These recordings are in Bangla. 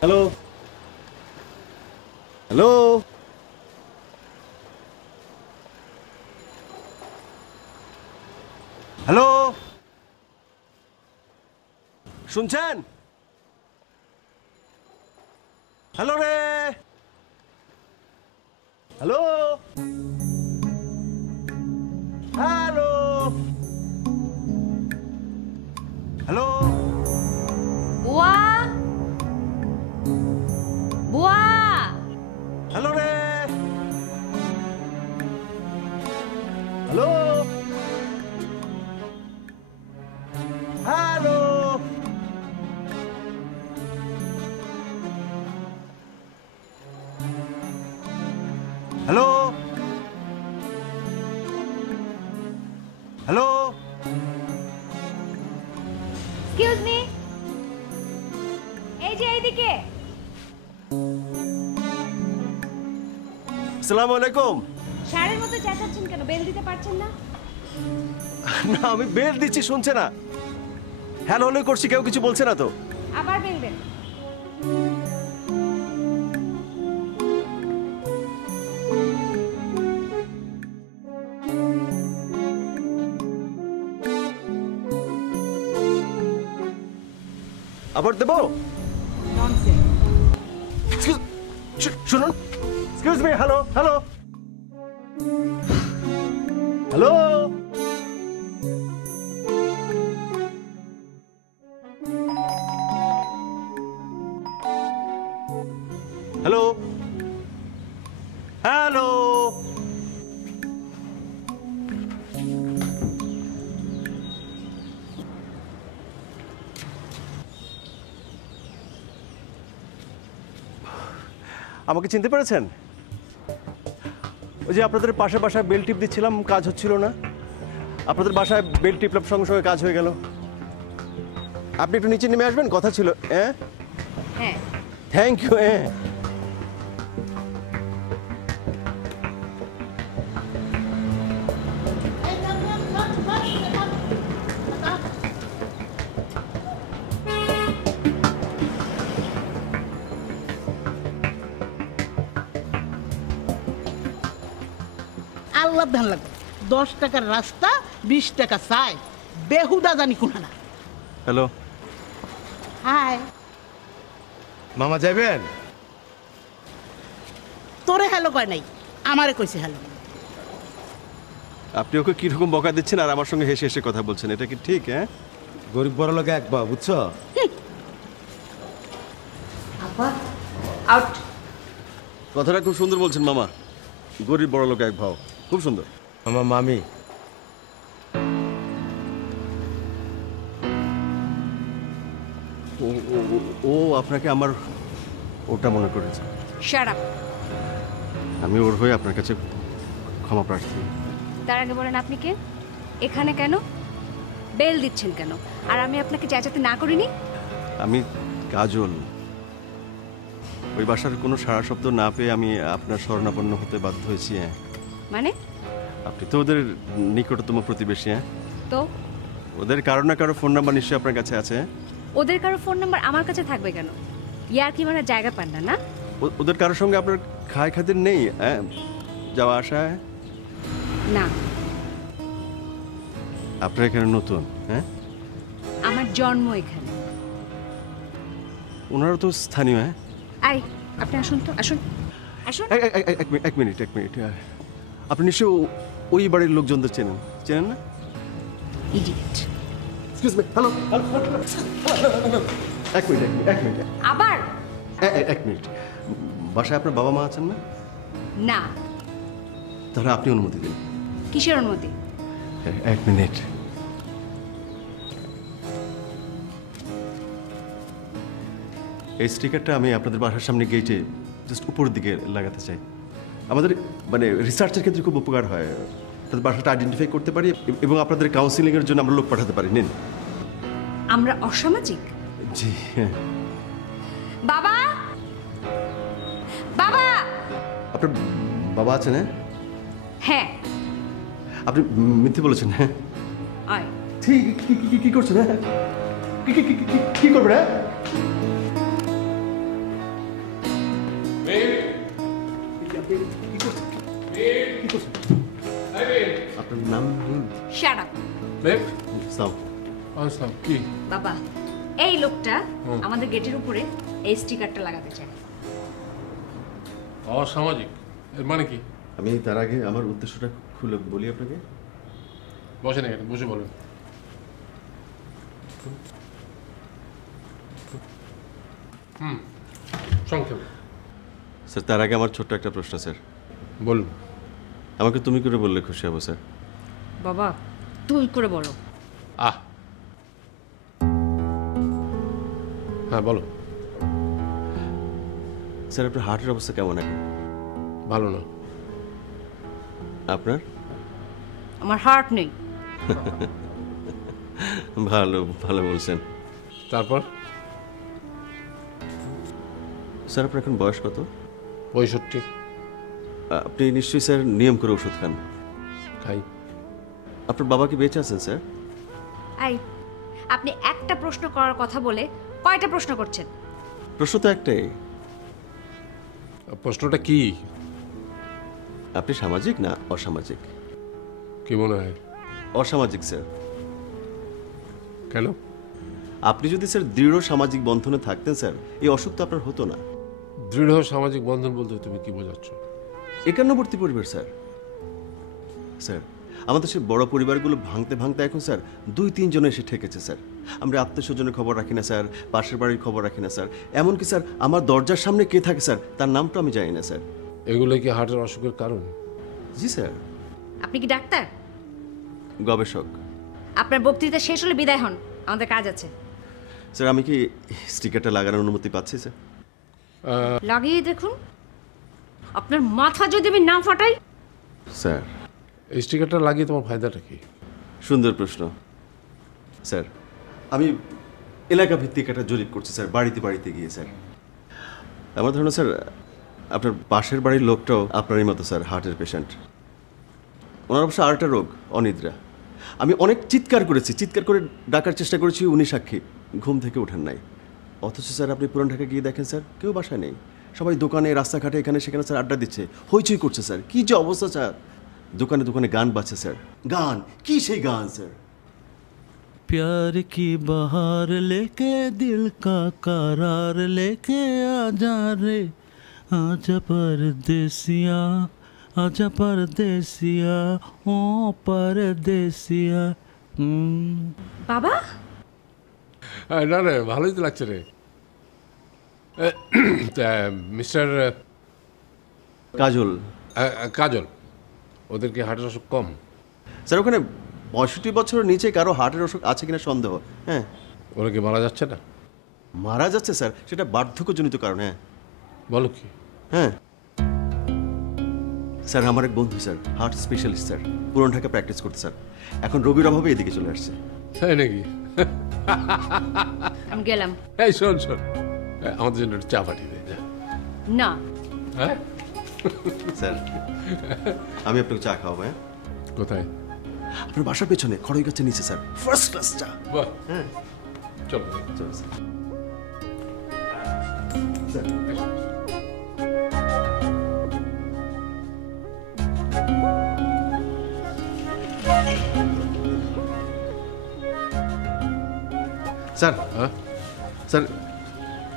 হ্যালো হ্যালো হ্যালো, শুনছেন? হ্যালো রে, হ্যালো হ্যালো হ্যালো। বুয়া, বুয়া, হ্যালো রে, hello hello. Hello hello. Excuse me, এই যে এইদিকে। আসসালামু আলাইকুম। সারের মতো চেঁচাচ্ছেন কেন? বেল দিতে পারছেন না? না, আমি বেল দিচ্ছি, শুনছে না। হ্যালো হ্যালো করছি, কেউ কিছু বলছে না তো। আবার বেল দেন। আবার দেবো? শুনুন, excuse me, hello hello hello. Hello hello. আমাকে চিনতে পেরেছেন? ওই যে আপনাদের পাশে বাসায় বেল টিপ দিচ্ছিলাম, কাজ হচ্ছিল না। আপনাদের বাসায় বেল টিপলাম, সঙ্গে সঙ্গে কাজ হয়ে গেল। আপনি একটু নিচে নেমে আসবেন, কথা ছিল। হ্যাঁ হ্যাঁ, থ্যাংক ইউ। হ্যাঁ, আল্লাহ ধান লাগবে 10 টাকার রাস্তা 20 টাকা চাই, বেহুদা জানি কোনা না। হ্যালো হাই, মামা, যাবেন? তোরে হ্যালো কয় নাই, আমারে কইছে হ্যালো। আপনি ওকে কিরকম বকা দিচ্ছেন আর আমার সঙ্গে হেসে হেসে কথা বলছেন, এটা কি ঠিক? হ্যাঁ, গরিব বড় লোক এক বা, বুঝছো? আপা আউট। কথাটা খুব সুন্দর বলছেন মামা, গরিব বড় লোক এক ভাও, খুব সুন্দর। মামা মামি, ও ও- ও- ও আপনাকে আমার ওটা মনে করেছে। Shut up. আমি ওর হয়ে আপনার কাছে ক্ষমা প্রার্থী। তার আগে বলেন আপনি কে? এখানে কেন? বেল দিচ্ছেন কেন? আর আমি আপনাকে চেঁচাতে না করিনি? আমি কাজল। ওই বাসার কোনো সাড়া শব্দ না পেয়ে আমি আপনার শরণাপন্ন হতে বাধ্য হয়েছি। হ্যাঁ, মানে? আপনি তো ওদের নিকটতম প্রতিবেশী। হ্যাঁ, তো ওদের কারো না কারো ফোন নাম্বার নিশ্চয়ই আপনার কাছে আছে। ওদের কারো ফোন নাম্বার আমার কাছে থাকবে কেন? ইয়ার কি মানে জায়গা পান না? না, ওদের কারোর সঙ্গে আপনার খায় খাতির নেই? হ্যাঁ, যাওয়া আসায়? না, আপনার এখানে নতুন? হ্যাঁ, আমার জন্ম এখানে। ওনারা তো স্থানীয়। হ্যাঁ, আই, আপনি আসুন তো, আসুন আসুন। এক মিনিট। আপনি নিশ্চয় ওই বাড়ির লোকজনদের চেনেন, চেনেন না? ইডিয়েট। Excuse me, hello. এক মিনিট। আবার? এক মিনিট। বাসায় আপনার বাবা মা আছেন না? না। তাহলে আপনি অনুমতি দিন। কিসের অনুমতি? এক মিনিট। এই স্টিকারটা আমি আপনাদের বাসার সামনে গেটে জাস্ট উপরের দিকে লাগাতে চাই। আমাদের মানে রিসার্চের ক্ষেত্রে খুব উপকার হয়। আপনাদের বাসাটা আইডেন্টিফাই করতে পারি এবং আপনাদের কাউন্সিলিংয়ের জন্য আমরা লোক পাঠাতে পারি। নিন। আমরা অসামাজিক? জি হ্যাঁ। বাবা, বাবা। আপনার বাবা আছেন? হ্যাঁ, হ্যাঁ। আপনি মিথ্যে বলেছেন। হ্যাঁ, আয়। ঠিক। কি করছেন? হ্যাঁ, কি করবেন? হ্যাঁ, শাট আপ। বেব সাও আসলাম কি বাবা, এই লোকটা আমাদের গেটের উপরে এই স্টিকারটা লাগাতে চায়। অসামাজিক এর মানে কি? আমি তার আগে আমার উদ্দেশ্যটা খুলে বলি আপনাকে। বসেন এখানে, বসে বলেন। সংক্ষেপে স্যার তার আগে আমার ছোট্ট একটা প্রশ্ন স্যার। বলুন। আমাকে তুমি করে বললে খুশি হব স্যার। বাবা তুই করে বলো। আহ হ্যাঁ বলো। স্যার আপনার হার্টের অবস্থা কেমন এখন? ভালো না। আপনার? আমার হার্ট নেই। ভালো ভালো বলছেন। তারপর? স্যার আপনার এখন বয়স কত? 65। আপনি নিশ্চয়ই স্যার নিয়ম করে ওষুধ খান। খাই। আপনার বাবা কি বেঁচে আছেন স্যার? আই, আপনি একটা প্রশ্ন করার কথা বলে কয়টা প্রশ্ন করছেন? প্রশ্ন তো একটাই। প্রশ্নটা কি? আপনি সামাজিক না অসামাজিক? কি মনে হয়? অসামাজিক স্যার। কেন? আপনি যদি স্যার দৃঢ় সামাজিক বন্ধনে থাকতেন স্যার, এই অসুখ তো আপনার হতো না। দৃঢ় সামাজিক বন্ধন বলতে তুমি কি বোঝাচ্ছ? একান্নবর্তী পরিবার স্যার। স্যার আমাদের সেই বড় পরিবারগুলো ভাঙতে ভাঙতে এখন স্যার 2-3 জন এসে ঠেকেছে স্যার। আমরা আত্মীয় স্বজনের খবর রাখি না স্যার, পাশের বাড়ির খবর রাখি না স্যার। এমনকি স্যার আমার দরজার সামনে কে থাকে স্যার তার নামটা আমি জানি না স্যার। এগুলো কি হার্টের অসুখের কারণ? জি স্যার। আপনি কি ডাক্তার? গবেষক। আপনার বক্তৃতা শেষ হলে বিদায় হন, আমাদের কাজ আছে। স্যার আমি কি স্টিকারটা লাগানোর অনুমতি পাচ্ছি স্যার? লাগিয়ে দেখুন, আপনার মাথা যদি আমি না ফাটাই। স্যার এই স্টিকারটা লাগিয়ে তোমার ফায়দাটা কি? সুন্দর প্রশ্ন স্যার। আমি এলাকা ভিত্তিক একটা জরিপ করছি স্যার, বাড়িতে বাড়িতে গিয়ে স্যার। আমার ধারণা স্যার আপনার পাশের বাড়ির লোকটাও আপনারই মতো স্যার হার্টের পেশেন্ট। ওনার অবশ্য আরেকটা রোগ, অনিদ্রা। আমি অনেক চিৎকার করেছি, চিৎকার করে ডাকার চেষ্টা করেছি, উনি সাক্ষী, ঘুম থেকে ওঠেন নাই। অথচ স্যার আপনি পুরান ঢাকা গিয়ে দেখেন স্যার কেউ বাসায় নেই, সবাই দোকানে রাস্তাঘাটে এখানে সেখানে স্যার আড্ডা দিচ্ছে, হইচই করছে স্যার। কি যে অবস্থা স্যার, দোকানে দোকানে গান বাজছে স্যার। গান কি সেই গান স্যার? प्यार की बहार लेके दिल का करार लेके आजा रे, आजा परदेसिया, आजा परदेसिया, ओ परदेसिया। বাবা না রে, ভালোই তো লাগছে রে। মিস্টার কাজল। কাজল, ওদের কি হার্টের অসুখ কম? স্যার ওখানে 65 বছরের নিচে কারো হার্টের অসুখ আছে কিনা সন্দেহ। হ্যাঁ। ওরা কি মারা যাচ্ছে না? মারা যাচ্ছে স্যার, সেটা বার্ধক্যজনিত কারণে। হ্যাঁ। বলো কি? হ্যাঁ স্যার আমার এক বন্ধু স্যার হার্ট স্পেশালিস্ট স্যার, পুরান ঢাকা প্র্যাকটিস করতে স্যার, এখন রোগীর অভাবে এদিকে চলে আসছে। তাই নাকি? আমি গেলাম। এই শোন শোন, আমাদের জন্য একটু চা পাঠিয়ে দে যা। না হ্যাঁ স্যার আমি আপনাকে চা খাওয়াবো। হ্যাঁ কোথায়? আপনার বাসার পেছনে খড়ই গাছের নিচে স্যার, ফার্স্ট ক্লাস চা। বাহ, হ্যাঁ চলো। চলো স্যার। স্যার স্যার হ্যাঁ স্যার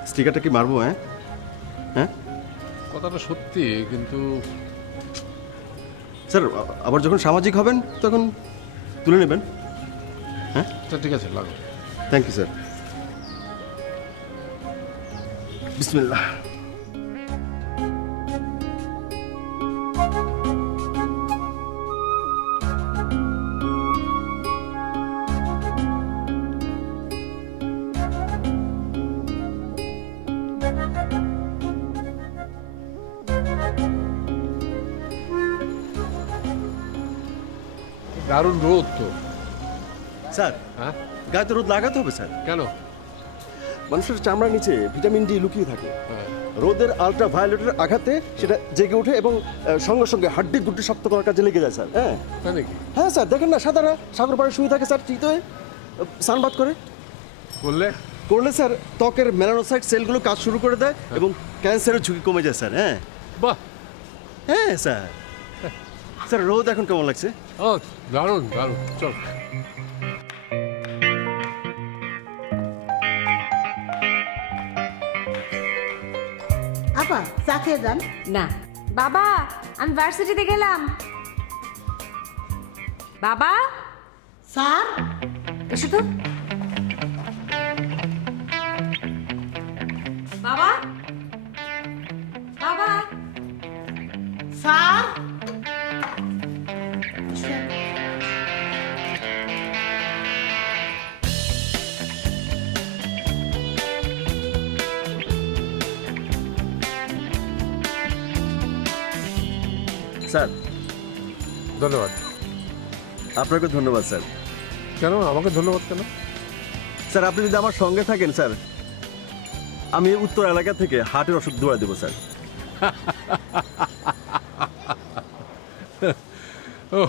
স্টিকারটা কি মারবো? হ্যাঁ হ্যাঁ কথাটা সত্যি, কিন্তু স্যার আবার যখন সামাজিক হবেন তখন তুলে নেবেন। হ্যাঁ আচ্ছা ঠিক আছে, লাগো। Thank you sir. বিসমিল্লাহ। দারুণ রোদ তো। স্যার হ্যাঁ গায়ে তো রোদ লাগাতে হবে স্যার। কেন? মানুষের চামড়ার নিচে ভিটামিন ডি লুকিয়ে থাকে, হ্যাঁ। রোদের আলট্রা ভায়োলেটের আঘাতে সেটা জেগে ওঠে এবং সঙ্গে সঙ্গে হাড্ডি গুড্ডি শক্ত করার কাজে লেগে যায় স্যার। হ্যাঁ তাই নাকি? হ্যাঁ স্যার দেখেন না, সাদারা সাগর পাড়ে শুয়ে থাকে স্যার, চিত হয়ে সানবাদ করে। বললে করলে স্যার ত্বকের মেলানোসাইট সেলগুলো কাজ শুরু করে দেয় এবং ক্যান্সারের ঝুঁকি কমে যায় স্যার। হ্যাঁ বাহ, হ্যাঁ স্যার। স্যার রোদ এখন কেমন লাগছে? ও দারুণ দারুণ, চল। আপা চা খেয়ে যান। না বাবা, আমি ভার্সিটিতে গেলাম। বাবা স্যার, এসো তো। বাবা, বাবা, স্যার। স্যার, ধন্যবাদ। আপনাকে ধন্যবাদ স্যার। কেন আমাকে ধন্যবাদ কেন? স্যার, আপনি যদি আমার সঙ্গে থাকেন স্যার, আমি উত্তর এলাকা থেকে হার্টের ওষুধ দৌড়া দেবো স্যার। ও,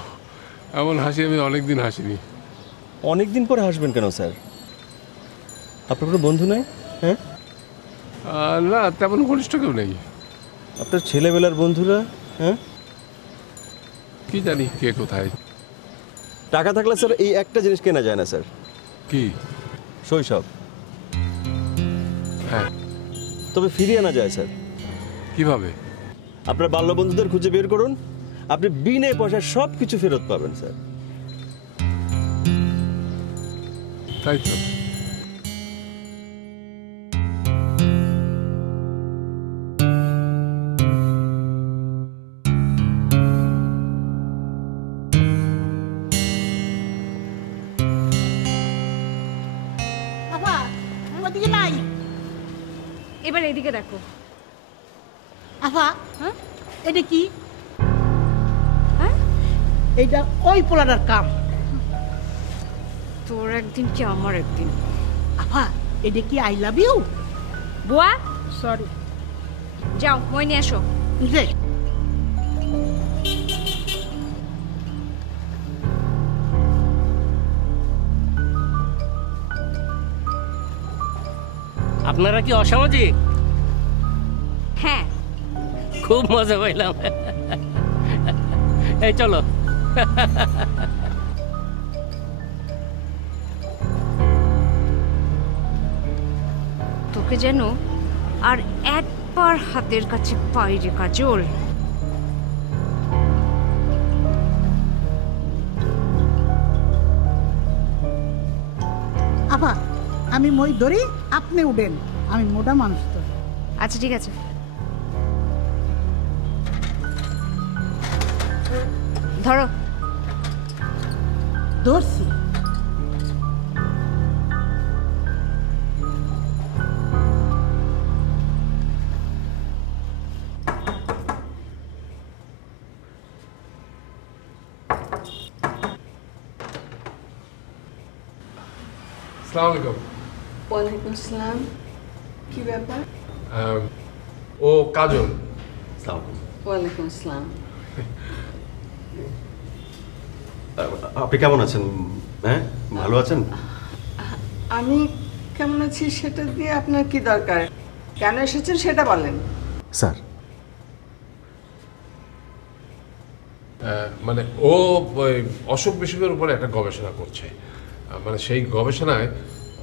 এমন হাসি আমি অনেকদিন হাসিনি। অনেকদিন পরে হাসবেন কেন স্যার? আপনার কোনো বন্ধু নাই? হ্যাঁ, না, তেমন ঘনিষ্ঠ কেউ নেই। আপনার ছেলেবেলার বন্ধুরা? হ্যাঁ, কি জানি কে কোথায়। টাকা থাকলে স্যার এই একটা জিনিস কেনা যায় না স্যার, কি? শৈশব। হ্যাঁ, তবে ফিরিয়ে আনা যায় স্যার। কিভাবে? আপনার বাল্য বন্ধুদের খুঁজে বের করুন, আপনি বিনা পয়সায় সব কিছু ফেরত পাবেন স্যার। তাই তো। আপা ওদিকে নাই। এবার এদিকে দেখো। আপা, হ্যাঁ এটা কি? হ্যাঁ, এইটা ওই পোলাটার কাম। তোর একদিন কি আমার একদিন। আপা, এটা কি আই লাভ ইউ? বুয়া, সরি। যাও মই নিয়ে আসো। যে আপনারা কি অসামাজিক? হ্যাঁ, খুব মজা পাইলাম। এই চলো। তোকে যেন আর একবার হাতের কাছে পাই রে কাজল। আপা, আমি মই ধরি, আপনি উঠেন। আমি মোটা মানুষ তো। আচ্ছা ঠিক আছে। ধরো। ধরছি। আসসালামু আলাইকুম। ওয়ালাইকুম আসসালাম। কি ব্যাপার? ও কাজল। ওয়ালাইকুম আসসালাম। আপনি কেমন আছেন? হ্যাঁ, ভালো আছেন? আমি কেমন আছি সেটা দিয়ে আপনার কি দরকার? কেন এসেছেন সেটা বলেন। স্যার, মানে ও ওই অসুখ বিসুখের উপরে একটা গবেষণা করছে। মানে সেই গবেষণায়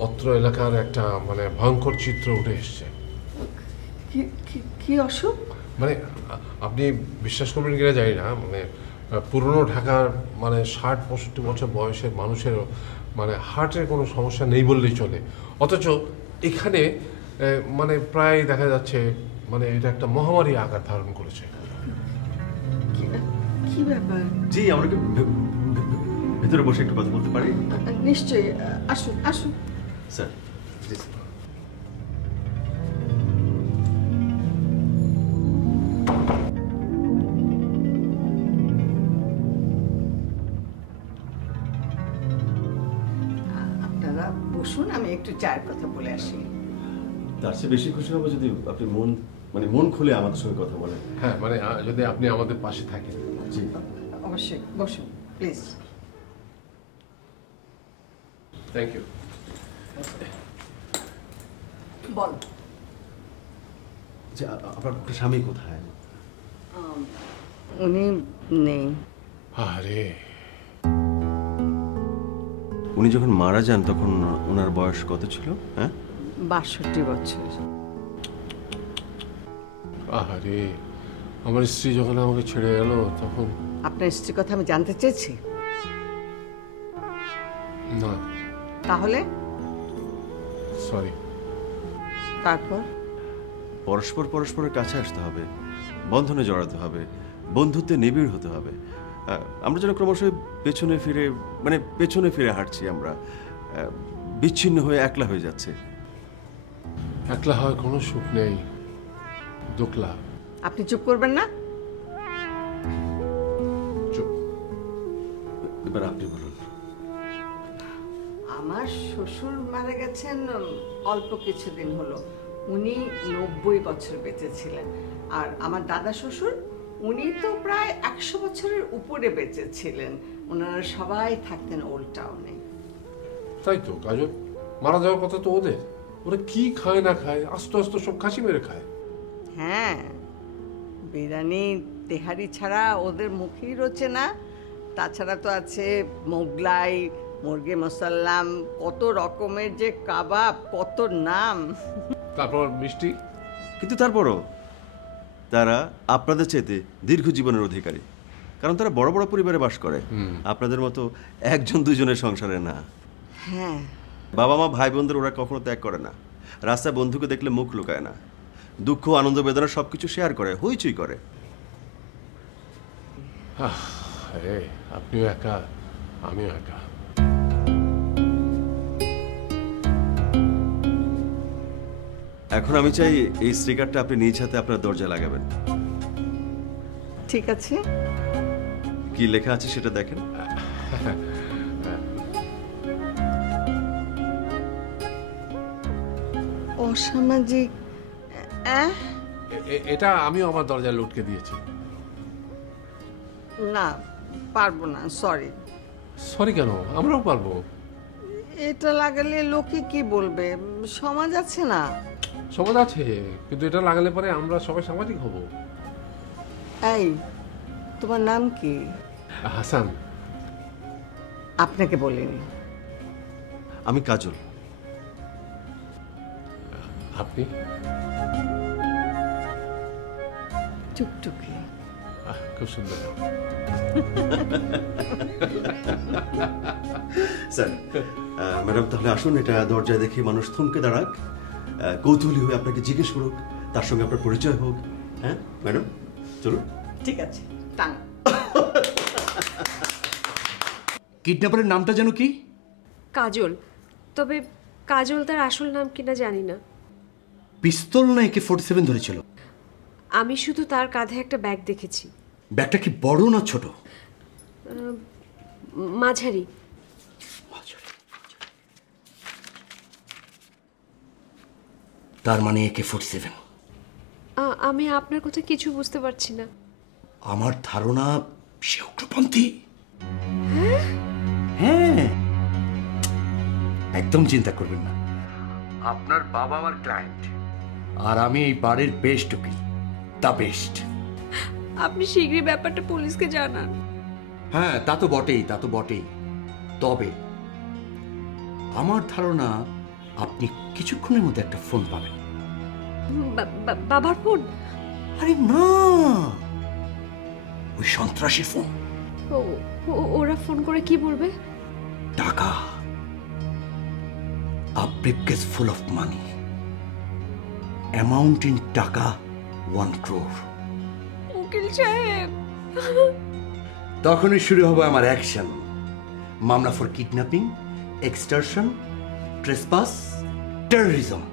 অত্র এলাকার একটা মানে ভয়ঙ্কর চিত্র উঠে এসছে। কি কি কি অসুখ? মানে আপনি বিশ্বাস করবেন কিনা জানি না, মানে পুরনো ঢাকার মানে ৬০-৬৫ বছর বয়সের মানুষেরও মানে হার্টের কোনো সমস্যা নেই বললেই চলে, অথচ এখানে মানে প্রায় দেখা যাচ্ছে মানে এটা একটা মহামারী আকার ধারণ করেছে। কি ব্যাপার? জি, আমরা কি ভেতরে বসে একটু কথা বলতে পারি? নিশ্চয়ই, আসুন আসুন। স্যার, জি স্যার। আপনারা বসুন, আমি একটু চায়ের কথা বলে আসি। তার চেয়ে বেশি খুশি হবো যদি আপনি মন খুলে আমাদের সঙ্গে কথা বলেন। হ্যাঁ, মানে যদি আপনি আমাদের পাশে থাকেন। জি, অবশ্যই বসুন প্লিজ। Thank you. বল। যে আপনার স্বামী কোথায়? উনি নেই। আরে উনি যখন মারা যান তখন ওনার বয়স কত ছিল? হ্যাঁ, 62 বছর। আহারে, আমার স্ত্রী যখন আমাকে ছেড়ে গেল তখন। আপনার স্ত্রীর কথা আমি জানতে চেয়েছি? না, তাহলে সরি। তারপর পরস্পর পরস্পরের কাছে আসতে হবে, বন্ধনে জড়াতে হবে, বন্ধুত্বে নিবিড় হতে হবে। আমরা যেন ক্রমশ পেছনে ফিরে হাঁটছি, আমরা বিচ্ছিন্ন হয়ে একলা হয়ে যাচ্ছে। একলা হয় কোনো সুখ নেই, দোকলা। আপনি চুপ করবেন না? চুপ। এবার আপনি বলুন। আমার শ্বশুর মারা গেছেন অল্প কিছুদিন হলো। উনি 90 বছর বেঁচে ছিলেন। আর আমার দাদা শ্বশুর, উনি তো প্রায় 100 বছরের উপরে বেঁচে ছিলেন। ওনারা সবাই থাকতেন ওল্ড টাউনে। তাই তো কাজল, মারা যাওয়ার কথা তো ওদের। ওরা কি খায় না খায়, আস্তে আস্তে সব খাসি মেরে খায়। হ্যাঁ, বিরিয়ানি তেহারি ছাড়া ওদের মুখেই রোচে না। তাছাড়া তো আছে মোগলাই, মুরগি মশাল্লাম, কত রকমের যে কাবাব, কত নাম। তারপর মিষ্টি। কিন্তু তারপরও তারা আপনাদের চাইতে দীর্ঘ জীবনের অধিকারী, কারণ তারা বড় বড় পরিবারে বাস করে, আপনাদের মতো একজন দুজনের সংসারে না। হ্যাঁ, বাবা মা ভাই বোনদের ওরা কখনো ত্যাগ করে না, রাস্তায় বন্ধুকে দেখলে মুখ লুকায় না, দুঃখ আনন্দ বেদনা সবকিছু শেয়ার করে, হইচই করে। আপনিও একা, আমিও একা। এখন আমি চাই এই স্টিকারটা আপনি নিজ হাতে আপনার দরজায় লাগাবেন। ঠিক আছে। কি লেখা আছে সেটা দেখেন। অসামাজিক। এটা আমিও আমার দরজায় লটকে দিয়েছি। না, পারবো না, সরি। সরি কেন? আমরাও পারবো। এটা লাগালে লোকে কি বলবে? সমাজ আছে না? সমাজ আছে, কিন্তু এটা লাগালে পরে আমরা সবাই সামাজিক হব। এই, তোমার নাম কি? হাসান। আপনাকে বলিনি। আমি কাজল। আপনি? টুকটুকি। খুব সুন্দর। স্যার, ম্যাডাম তাহলে আসুন, এটা দরজায় দেখে মানুষ থমকে দাঁড়াক, কৌতূহলী হয়ে আপনাকে জিজ্ঞেস করুক, তার সঙ্গে আপনার পরিচয় হোক। হ্যাঁ ম্যাডাম, চলুন। ঠিক আছে, টান। কিডন্যাপারের নামটা যেন কি? কাজল। তবে কাজল তার আসল নাম কিনা জানি না। পিস্তল না AK-47 ধরেছিল? আমি শুধু তার কাঁধে একটা ব্যাগ দেখেছি। ব্যাগটা কি বড় না ছোট? মাঝারি। তার মানে AK-47। আমি আপনার কথা কিছু বুঝতে পারছি না। আমার ধারণা সে উগ্রপন্থী। হ্যাঁ, একদম চিন্তা করবেন না। আপনার বাবা আমার ক্লায়েন্ট, আর আমি এই বারের বেস্ট উকিল, দ্য বেস্ট। আপনি শীঘ্রই ব্যাপারটা পুলিশকে জানান। হ্যাঁ, তা তো বটেই। তবে আমার ধারণা আপনি কিছুক্ষণের মধ্যে একটা ফোন পাবেন। বাবার ফোন? আরে না, ওই সন্ত্রাসীর ফোন। ওরা ফোন করে কি বলবে? টাকা, a briefcase full of money, amount in টাকা 1 crore। উকিল সাহেব, তখনই শুরু হবে আমার অ্যাকশন। মামলা for kidnapping, extortion, trespass, terrorism.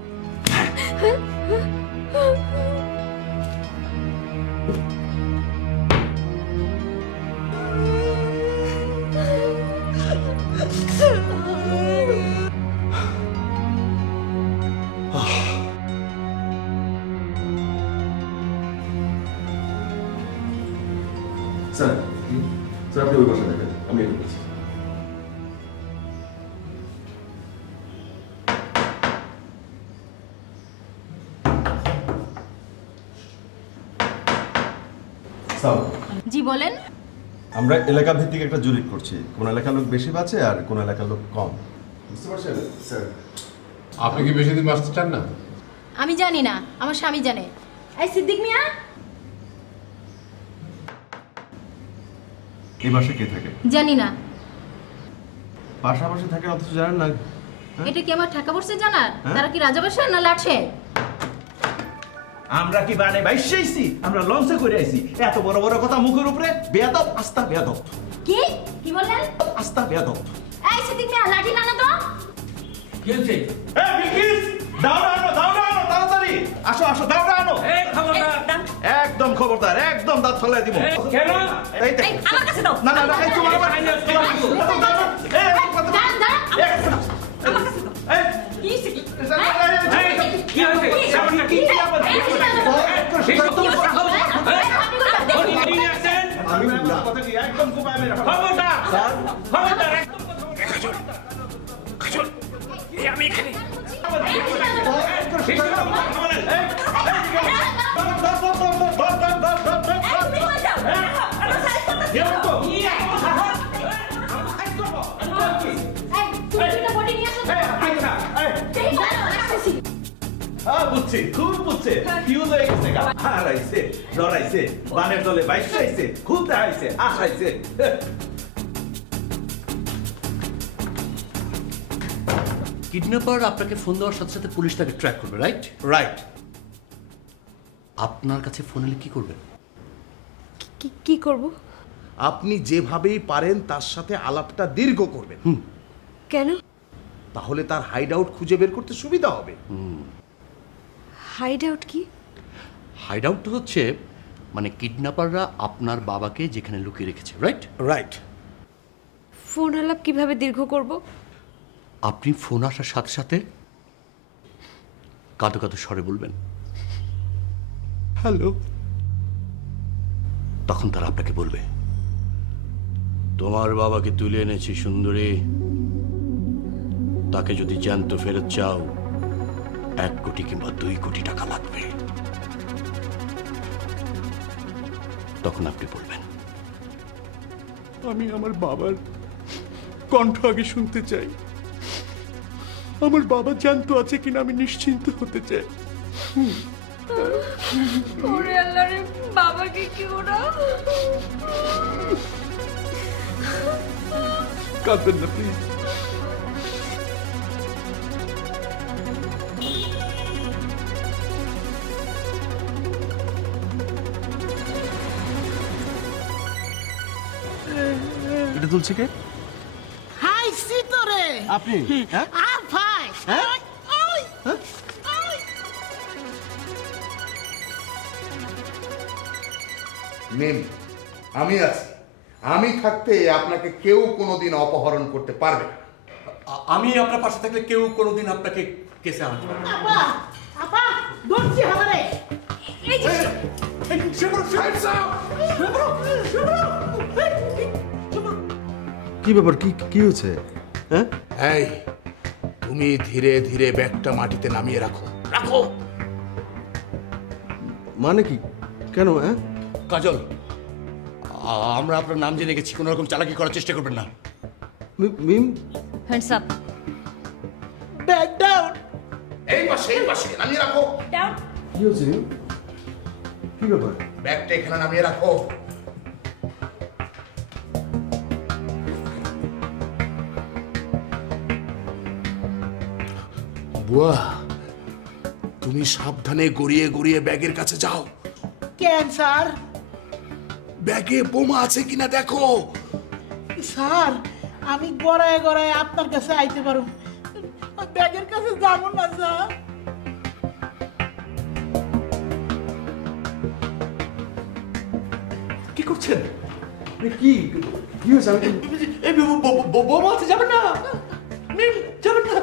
Sir, আপনি ওই বাসা দেখেন, আমি এটা বলছি। জি বলেন। আমরা এলাকা ভিত্তিক একটা জরিপ করছি, কোন এলাকার লোক বেশি বাঁচে আর কোন এলাকার লোক কম। বুঝতে পারছেন স্যার? আপনি কি বেশি দিন বাঁচতে চান না? আমি জানি না, আমার স্বামী জানে। এই সিদ্দিক মিয়া, এই বাসায় কে থাকে? জানি না। পাশাপাশি থাকে অথচ জানেন না? এটা কি আমার ঠেকা পড়ছে জানার? তারা কি রাজা বাসায় না লাঠে? আমরা কি বানে বাইশাইছি? আমরা লঞ্চে করে আইছি। এত বড় বড় কথা মুখের উপরে? বেয়াদব, আস্তা বেয়াদব। কি কি বললেন? আস্তা বেয়াদব। এই সিদ্দিক মিয়া, লাঠি না না তো। কি হচ্ছে? এই বিলকিস, দাওড়া আনো তাড়াতাড়ি। আসো আসো, দাওড়া আনো। এই খবরদার। একদম খবরদার, একদম দাঁত ফেলে দিব। কেন? এই আমার কাছে দাও। না না না, এই তোমার আবার এই দাঁড়ান, দাঁড়ান। কি সিদ্দিক? কি হয়েছে? ব্যাপারটা কি? একদম কুপায় মেরে ফেলো। খবরদার। খবরদার, একদম কাজল, আমি এখানে। বুঝছি, খুব বুঝছে। ফিউজ হয়ে গেছে গা। হারাইছে, ডরাইছে, বানের দলে বাইশাইছে, খুলতে আইছে, আসাইছে। কিডন্যাপার আপনাকে ফোন দেওয়ার সাথে সাথে পুলিশ তাকে ট্র্যাক করবে, রাইট? রাইট। আপনার কাছে ফোন এলে কি করবেন? কি করব? আপনি যেভাবেই পারেন তার সাথে আলাপটা দীর্ঘ করবেন। কেন? তাহলে তার হাইড আউট খুঁজে বের করতে সুবিধা হবে। হাইড আউট কি? হাইড আউট হচ্ছে মানে কিডন্যাপাররা আপনার বাবাকে যেখানে লুকিয়ে রেখেছে, রাইট? রাইট। ফোন আলাপ কিভাবে দীর্ঘ করব? আপনি ফোন আসার সাথে সাথে কাঁদো কাঁদো স্বরে বলবেন হ্যালো। তখন তারা আপনাকে বলবে, তোমার বাবাকে তুলে এনেছি সুন্দরী, তাকে যদি জ্যান্ত ফেরত চাও 1 কোটি কিংবা 2 কোটি টাকা লাগবে। তখন আপনি বলবেন, আমি আমার বাবার কণ্ঠ আগে শুনতে চাই। আমার বাবা জ্যান্ত আছে কিনা আমি নিশ্চিন্ত হতে চাই। ওরে আল্লাহ রে, বাবাকে কি ওরা? কাঁদবেন না প্লিজ। এটা তুলছে কে? হাই সিতরে আপনি? হ্যাঁ? আর ভাই হ্যাঁ? ওই মিম, আমি আছি। আমি থাকতে আপনাকে কেউ কোনোদিন অপহরণ করতে পারবে না। আমি আপনার পাশে থাকলে কেউ কোনোদিন আপনাকে কেসে আনতে পারবে না। আপা আপা দৌড়ছি আমারে। এই যে কি ব্যাপার? কি কি হয়েছে? হ্যাঁ? এই, তুমি ধীরে ধীরে ব্যাগটা মাটিতে নামিয়ে রাখো। রাখো। মানে কি? কেন? হ্যাঁ? কাজল, আমরা আপনার নাম জেনে গেছি, কোনো রকম চালাকি করার চেষ্টা করবেন না। মিম, হ্যান্ডস আপ। Bag down. এই পাশে নামিয়ে রাখো। ডাউন। কি হয়েছে? কি ব্যাপার? ব্যাগটা এখানে নামিয়ে রাখো। বুয়া, তুমি সাবধানে গড়িয়ে গড়িয়ে ব্যাগের কাছে যাও। কেন স্যার? ব্যাগে বোমা আছে কিনা দেখো। স্যার, আমি গড়ায় গড়ায় আপনার কাছে আইতে পারো, ব্যাগের কাছে যাবো না স্যার। কি করছেন? কি কি হয়েছে? আমি এই বোমা আছে, যাবেন না মিম, যাবেন না।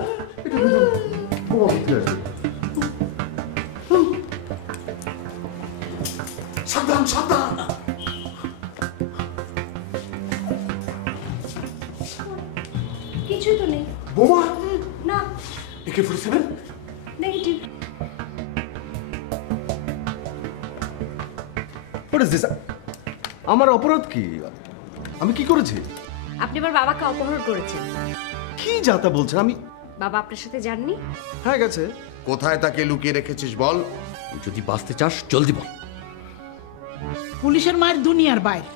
সাবধান সাবধান। কিছুই তো নেই। বোমা? না, AK-47? Negative. What is this? আমার অপরাধ কি? আমি কি করেছি? আপনি আমার বাবাকে অপহরণ করেছেন। কি যাতা বলছেন? আমি বাবা আপনার সাথে যাননি? হ্যাঁ গেছে। কোথায় তাকে লুকিয়ে রেখেছিস বল, যদি বাঁচতে চাস জলদি বল। পুলিশের মায়ের দুনিয়ার বাইরে।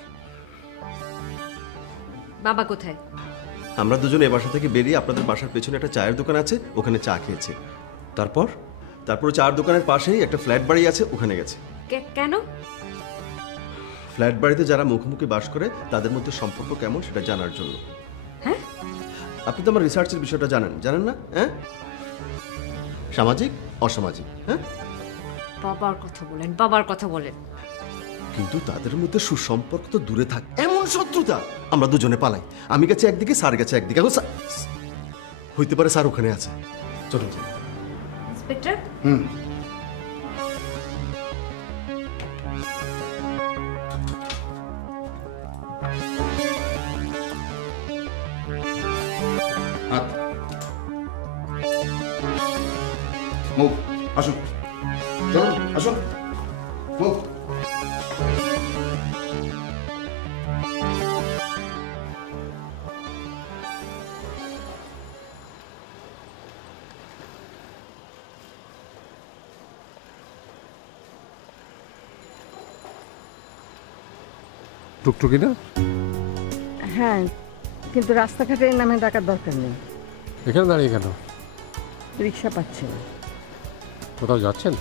বাবা কোথায়? আমরা দুজন এই বাসা থেকে বেরিয়ে আপনাদের বাসার পেছনে একটা চায়ের দোকান আছে, ওখানে চা খেয়েছি। তারপর চায়ের দোকানের পাশেই একটা ফ্ল্যাট বাড়ি আছে, ওখানে গেছে। কেন? ফ্ল্যাট বাড়িতে যারা মুখোমুখি বাস করে তাদের মধ্যে সম্পর্ক কেমন সেটা জানার জন্য। হ্যাঁ, আপনি তো আমার রিসার্চের বিষয়টা জানেন না? হ্যাঁ, সামাজিক অসামাজিক। হ্যাঁ, বাবার কথা বলেন। কিন্তু তাদের মধ্যে সুসম্পর্ক তো দূরে থাক, এমন শত্রুতা। আমরা দুজনে পালাই, আমি গেছি একদিকে, স্যার গেছে একদিকে। হইতে পারে স্যার ওখানে আছে। চলুন। ইন্সপেক্টর, হাত মুখ আসুন, চলুন আসুন, মুখ। টুকটুকি না? হ্যাঁ, কিন্তু রাস্তাঘাটে নামে ডাকার দরকার নেই। এখানে দাঁড়িয়ে কেন? রিক্সা পাচ্ছি না। কোথাও যাচ্ছেন?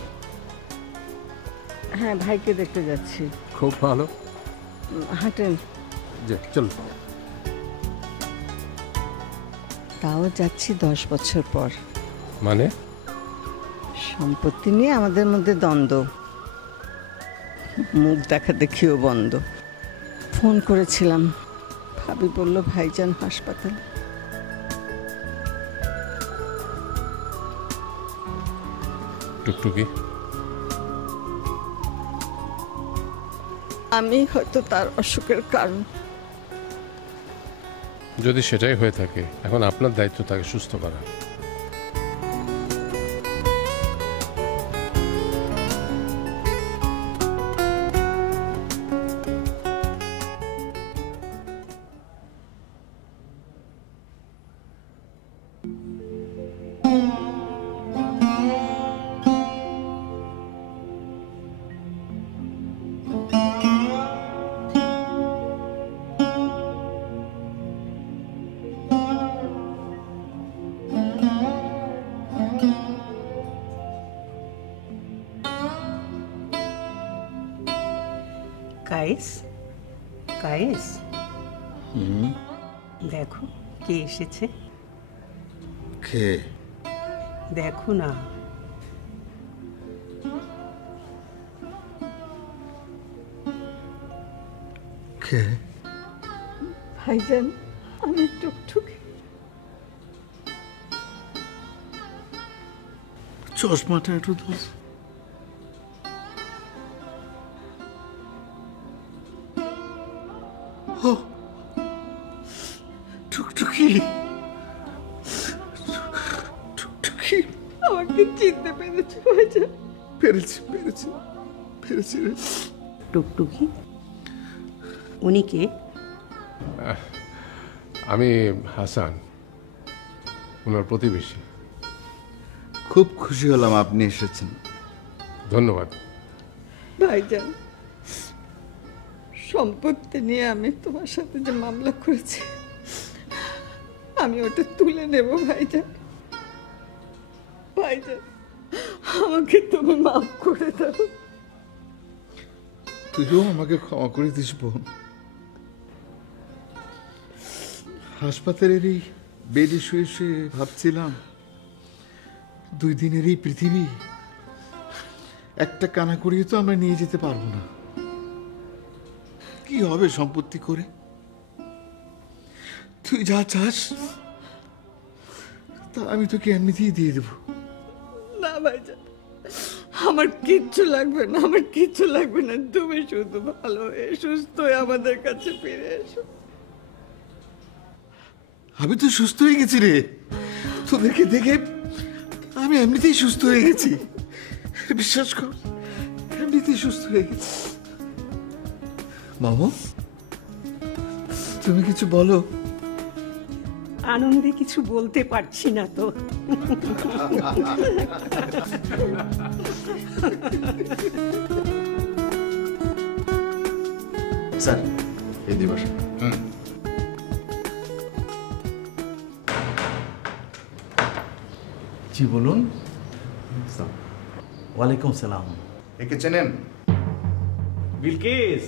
হ্যাঁ, ভাইকে দেখতে যাচ্ছি। খুব ভালো, হাঁটেন। যে চল। তাও যাচ্ছি 10 বছর পর। মানে? সম্পত্তি নিয়ে আমাদের মধ্যে দ্বন্দ্ব, মুখ দেখা দেখিও বন্ধ। ফোন করেছিলাম, ভাবি বলল ভাইজান হাসপাতাল। টুকটুকি, আমি হয়তো তার অসুখের কারণ। যদি সেটাই হয়ে থাকে, এখন আপনার দায়িত্ব তাকে সুস্থ করা। কায়েস, কায়েস, দেখো কে এসেছে। কে? দেখো না। কে? ভাইজান, আমি টুকটুকি। চশমাটা একটু দোষ। টুকটুকি, টুকটুকি, আমাকে চিনতে পেরেছো ভাইজান? পেরেছি পেরেছি পেরেছি রে। টুকটুকি, উনি কে? আমি হাসান, ওনার প্রতিবেশী। খুব খুশি হলাম আপনি এসেছেন। ধন্যবাদ। ভাইজান, সম্পত্তি নিয়ে আমি তোমার সাথে যে মামলা করেছি, আমি ওটা তুলে নেব ভাইজান। ভাইজান, আমাকে তুমি মাফ করে দাও। তুইও আমাকে ক্ষমা করে দিস বোন। হাসপাতালের এই বেডে শুয়ে শুয়ে ভাবছিলাম, 2 দিনের এই পৃথিবী, একটা কানা করিয়ে তো আমরা নিয়ে যেতে পারবো না। কি হবে সম্পত্তি করে? তুই যা চাস তা আমি তোকে এমনিতেই দিয়ে দেবো। না ভাইজান, আমার কিচ্ছু লাগবে না, আমার কিচ্ছু লাগবে না। তুমি শুধু ভালো হয়ে সুস্থ হয়ে আমাদের কাছে ফিরে এসো। আমি তো সুস্থ হয়ে গেছি রে, তোদেরকে দেখে আমি এমনিতেই সুস্থ হয়ে গেছি। বিশ্বাস কর, এমনিতেই সুস্থ হয়ে গেছি। মামু, তুমি কিছু বলো। আনন্দে কিছু বলতে পারছি না তো। স্যার এই দিবস জি বলুন। ওয়ালাইকুম সালাম। একে চেনেন? বিলকিস।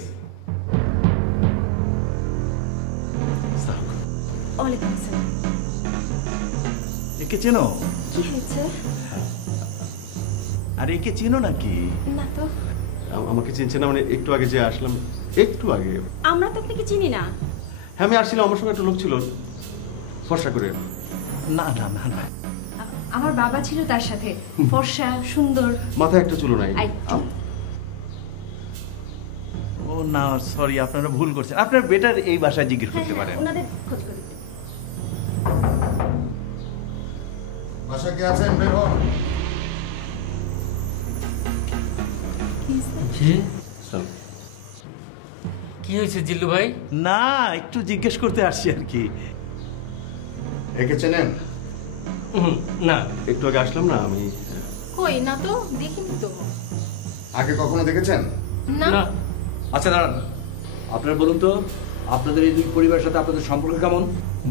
ওয়ালাইকুম আসসালাম। একে চেনো? কি হয়েছে? আর একে চেনো নাকি? না তো। আমাকে চিনছে না মানে একটু আগে যে আসলাম, একটু আগে। আমরা তো আপনাকে চিনি না। হ্যাঁ আমি আসছিলাম, আমার সঙ্গে একটা লোক ছিল ফর্সা করে। না না না না, আমার বাবা ছিল তার সাথে, ফর্সা সুন্দর, মাথায় একটা চুলো নাই। ও না সরি, আপনারা ভুল করছেন। আপনার বেটার এই বাসায় জিজ্ঞেস করতে পারেন। ওনাদের খোঁজ করে দিতে। বাসা কে আছেন? বের হন। কি হয়েছে জিল্লু ভাই? না একটু জিজ্ঞেস করতে আসছি আর কি। একে চেনেন? না, একটু আগে আসলাম না আমি। কই না তো, দেখিনি তো। আগে কখনো দেখেছেন? না। আচ্ছা দাঁড়ান, আপনারা বলুন তো আপনাদের এই দুই পরিবারের সাথে আপনাদের সম্পর্ক কেমন?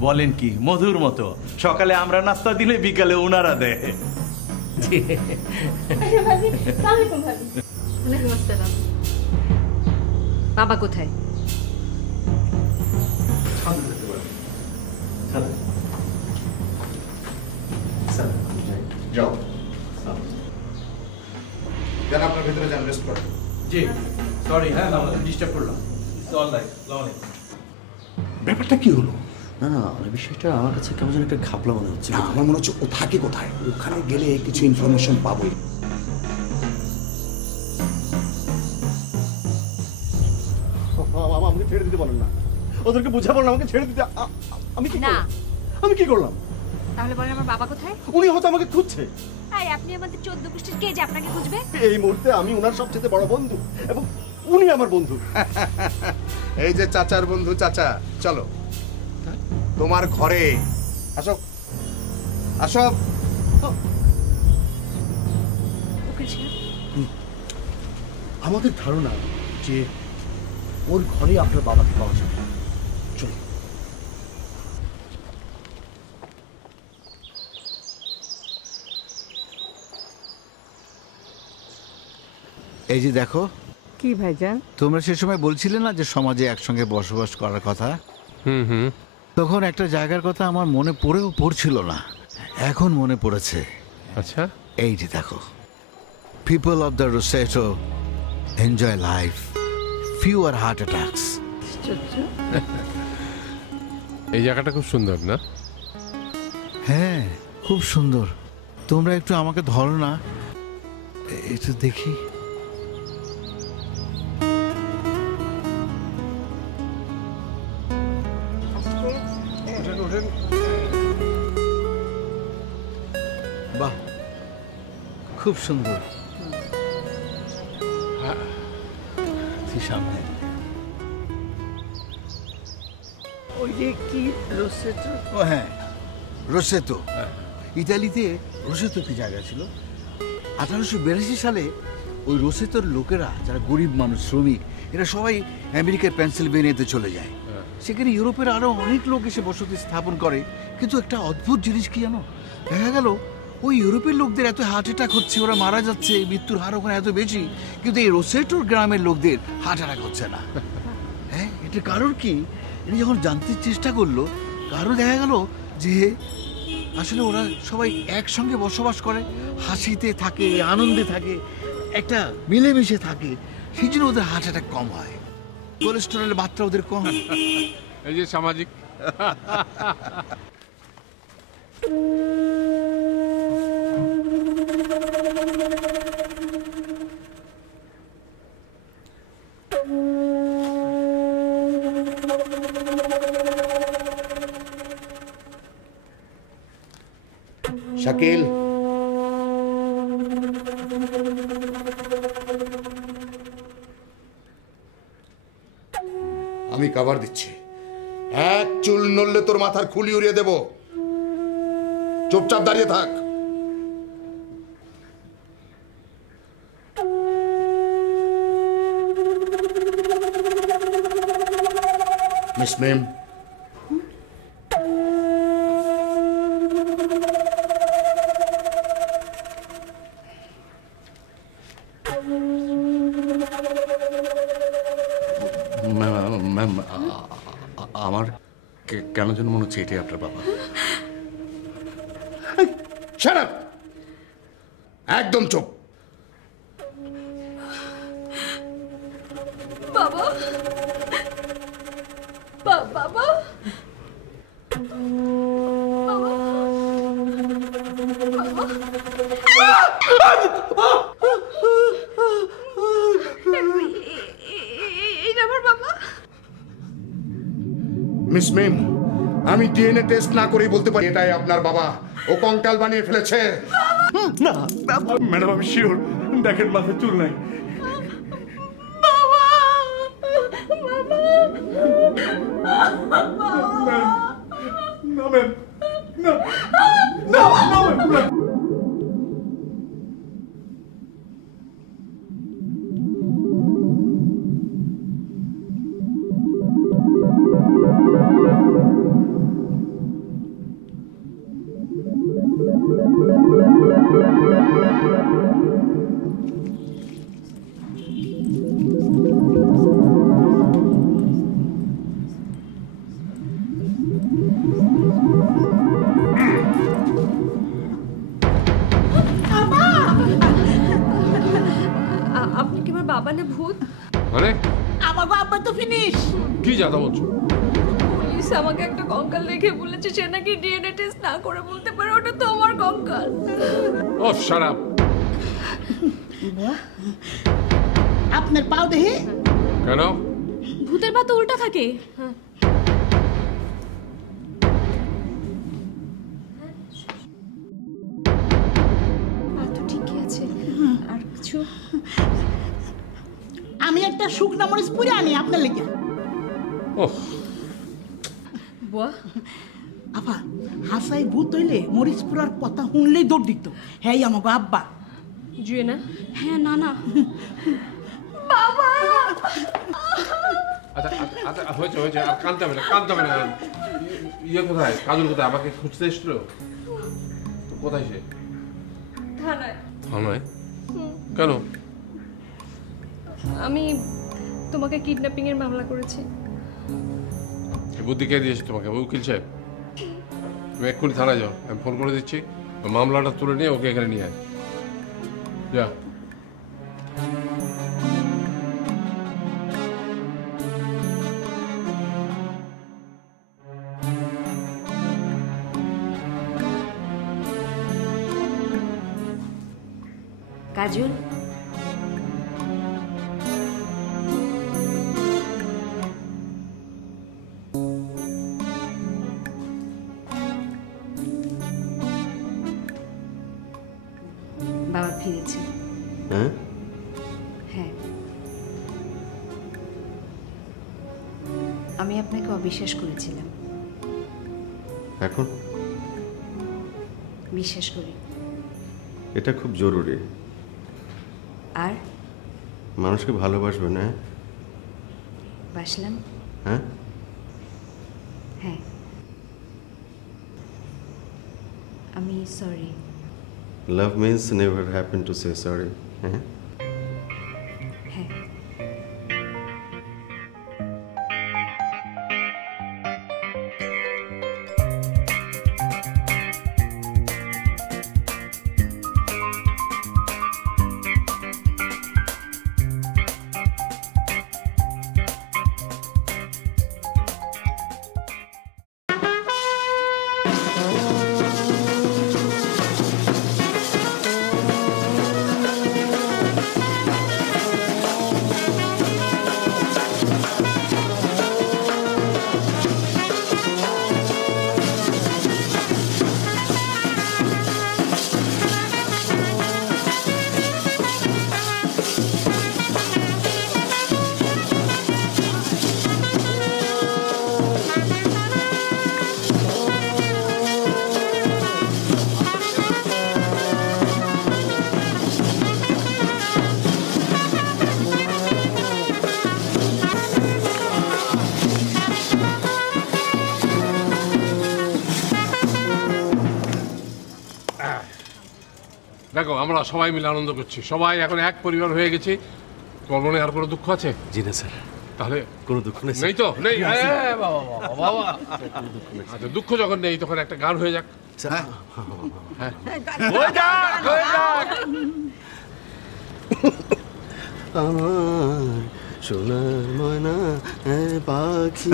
বলেন কি, মধুর মতো। সকালে আমরা নাস্তা দিলে বিকালে ওনারা দেয়। ওয়ালাইকুম আসসালাম। বাবা কোথায়? যাও যান, আপনার ভেতরে যান, রেস্ট করেন। জি সরি, হ্যাঁ আমাদের ডিস্টার্ব করলাম। ব্যাপারটা কি হলো? না না, বিষয়টা আমার কাছে কেমন যেন একটা ঘাপলা মনে হচ্ছে। না, আমার মনে হচ্ছে ও থাকে কোথায়। ওখানে গেলে কিছু ইনফরমেশন পাবোই। আমাকে ছেড়ে দিতে বলেন না, ওদেরকে বুঝাবো না, আমাকে ছেড়ে দিতে। আমি কি না। আমি কি করলাম? তাহলে বলেন আমার বাবা কোথায়? উনি হয়তো আমাকে খুঁজছে। তাই আপনি আমাদের 14 গোষ্ঠীর কে যে আপনাকে খুঁজবে? এই মুহূর্তে আমি ওনার সবচেয়ে বড় বন্ধু এবং উনি আমার বন্ধু। এই যে চাচার বন্ধু, চাচা চলো তোমার ঘরে আসো, আসো। আমাদের ধারণা যে ওর ঘরে আপনার বাবাকে পাওয়া যাবে। চলো। এই যে দেখো। কি ভাইজান? তোমরা সে সময় বলছিলে না যে সমাজে একসঙ্গে বসবাস করার কথা? তখন একটা জায়গার কথা আমার মনে পড়েও পড়ছিল না, এখন মনে পড়েছে। আচ্ছা, এই যে দেখো, people of the Roseto enjoy life, fewer heart attacks. এই জায়গাটা খুব সুন্দর না? হ্যাঁ খুব সুন্দর। তোমরা একটু আমাকে ধরো না, একটু দেখি। বাহ, খুব সুন্দর। সামনে ওই যে কি রোসেটো? ও হ্যাঁ, রোসেতো। ইতালিতে রোসেতো কি জায়গা ছিল। 1882 সালে ওই রোসেতোর লোকেরা, যারা গরিব মানুষ, শ্রমিক, এরা সবাই আমেরিকার পেনসিলভেনিয়াতে চলে যায়। সেখানে ইউরোপের আরো অনেক লোক এসে বসতি স্থাপন করে। কিন্তু একটা অদ্ভুত জিনিস কি জানো, দেখা গেল ওই ইউরোপের লোকদের এত হার্ট অ্যাটাক হচ্ছে, ওরা মারা যাচ্ছে, মৃত্যুর হার ওখানে এত বেশি, কিন্তু এই রোসেটোর গ্রামের লোকদের হার্ট অ্যাটাক হচ্ছে না। হ্যাঁ, এটার কারণ কি? এটা যখন জানতে চেষ্টা করলো, কারণ দেখা গেল যে আসলে ওরা সবাই একসঙ্গে বসবাস করে, হাসিতে থাকে, আনন্দে থাকে, একটা মিলেমিশে থাকে, সেই জন্য ওদের হার্ট অ্যাটাক কম হয়, কোলেস্টেরলের মাত্রা ওদের কম। এই যে সামাজিক। শাকিল, আমি কভার দিচ্ছি, এক চুল নড়লে তোর মাথার খুলি উড়িয়ে দেব। চুপচাপ দাঁড়িয়ে থাক। মিস মেম, ম্যাম, আমার কেন যেন মনে হচ্ছে এটাই আপনার বাবা। Shut up! একদম চুপ। বাবা বাবা আমার বাবা। মিস মেম, আমি ডিএনএ টেস্ট না করেই বলতে পারি এটাই আপনার বাবা। ও কঙ্কাল বানিয়ে ফেলেছে। না ম্যাডাম, আমি শিওর। দেখেন মাথায় চুল নাই। আপনি কি আমার বাবা না ভূত? মানে আমার বাবা তো ফিনিশ। কি জাদা বলছো? পুলিশ আমাকে একটা কঙ্কাল দেখে বলেছে সে নাকি ডিএনএ টেস্ট না করে বলতে পারে ওটা তো আমার কঙ্কাল। ও শাট আপ! আপনার পাও দেখে। কেন? ভূতের পা তো উল্টা থাকে। তো ঠিকই আছে। আর কিছু? আমি একটা শুকনা মরিচ পুরে আনি আপনার লেগে। বুয়া আপা, হাসাই ভূত হইলে মরিচ পুরার কথা শুনলেই দৌড় দিত। হ্যাঁ আমাকে আব্বা। জুয়ে না? হ্যাঁ না না। বাবা! আচ্ছা আচ্ছা হয়েছে হয়েছে, আর কাঁদতে হবে না। ইয়ে কোথায়? কাজল কোথায়? আমাকে খুঁজতে এসছিল? কোথায় সে? থানায়। থানায়? কেন? আমি তোমাকে কিডন্যাপিং এর মামলা করেছি। বুদ্ধি কে দিয়েছে তোমাকে? উকিল সাহেব? তুমি এক্ষুনি থানায় যাও, আমি ফোন করে দিচ্ছি। মামলাটা তুলে নিয়ে ওকে এখানে নিয়ে আয়। যা। কাজল, বাবা ফিরেছে। হ্যাঁ, হ্যাঁ, আমি আপনাকে অবিশ্বাস করেছিলাম, এখন বিশ্বাস করি। এটা খুব জরুরি। আর মানুষকে ভালোবাসবে না? বাসলাম। হ্যাঁ, হ্যাঁ, আমি sorry. Love means never happen to say sorry. হ্যাঁ, হ্যাঁ। দেখো আমরা সবাই মিলে আনন্দ করছি, সবাই এখন এক পরিবার হয়ে গেছি। তোমার মনে আর কোনো দুঃখ আছে? জি না স্যার, তাহলে কোনো দুঃখ নেই। নেই তো? নেই? বাবা বাবা বাবা। আচ্ছা, দুঃখ যখন নেই তখন একটা গান হয়ে যাক। হ্যাঁ, হয়ে যাক, হয়ে যাক। আমার সোনার ময়না পাখি।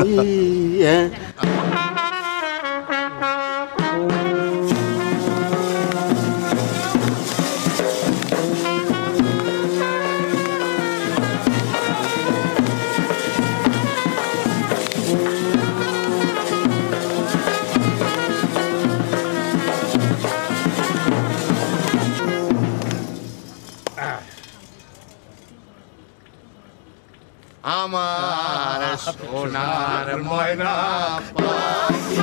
আমার সোনার ময়না পাখি